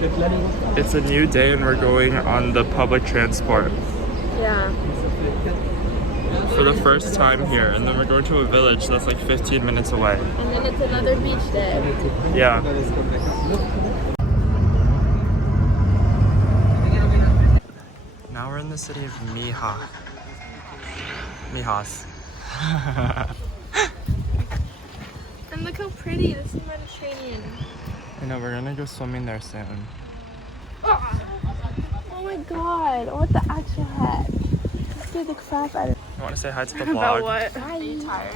It's a new day and we're going on the public transport. Yeah. For the first time here, and then we're going to a village that's like 15 minutes away. And then it's another beach day. Yeah. Now we're in the city of Mijas. And look how pretty, this is Mediterranean. I know, we're gonna go swimming there soon. Oh my god, what the actual heck? Let's get the crap out of it. You wanna say hi to the vlog? About what? Are you tired?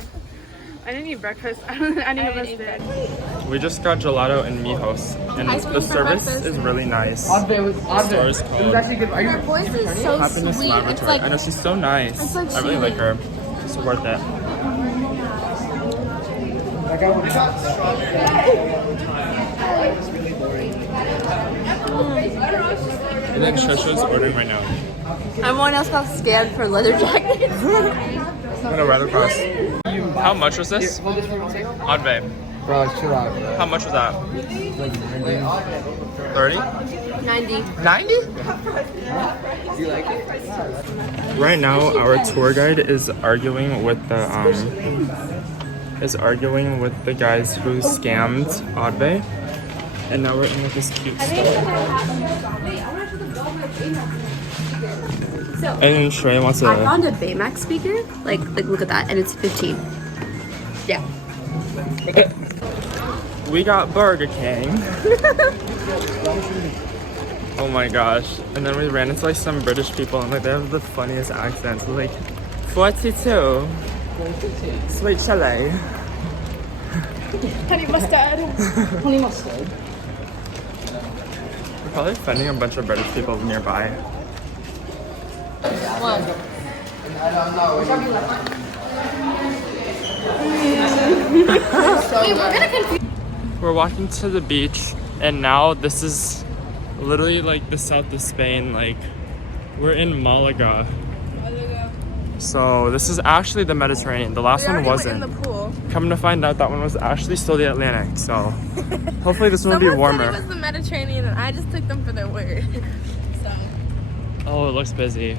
I didn't eat breakfast. Any of us did. We just got gelato in Mijos, and the service is really nice. The store is called Her voice is so Happiness sweet. Laboratory. It's like, I know, she's so nice. it's like I really like her. It's worth it. And then Shusha's ordering right now. everyone else got scammed for leather jackets. I'm gonna ride across. How much was this? Advay. Bro, chill out. How much was that? Like 30? 90. 90? Do you like it? Right now, our tour guide is arguing with the guys who scammed Advay, and now we're in like this cute store. And then Shrey wants I to. found a Baymax speaker. Like look at that, and it's 15. Yeah. We got Burger King. Oh my gosh! And then we ran into like some British people, and like they have the funniest accents. Like 42. Sweet chalet. Honey mustard. Honey mustard. We're probably offending a bunch of British people nearby. We're walking to the beach, and now this is literally like the south of Spain. Like, we're in Malaga. So this is actually the Mediterranean. The last one wasn't. in the pool. Come to find out, that one was actually still the Atlantic. So hopefully this one will be Someone warmer. said it was the Mediterranean, and I just took them for their word. So. Oh, it looks busy.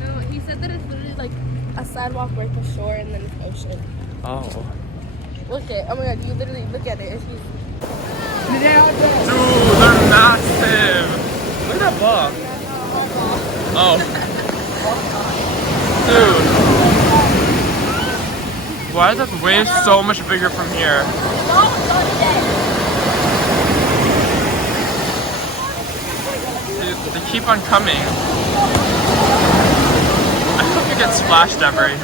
No, he said that it's literally like a sidewalk worth of shore and then it's ocean. Oh. Look at, oh my god, you literally look at it. Dude, they're massive. Look at that ball. Oh. Dude. Why are the waves so much bigger from here? They keep on coming. I hope you get splashed, Devery.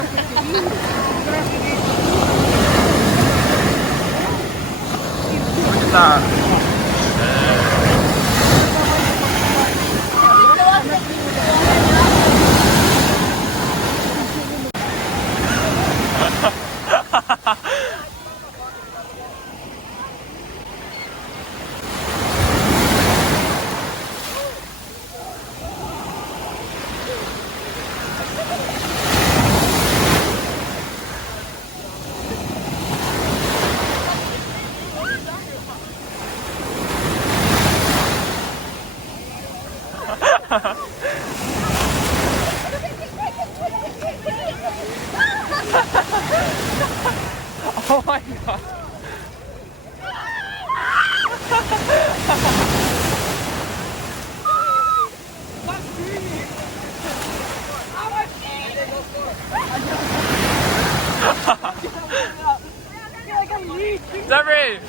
Look at that. Oh my god. Devery!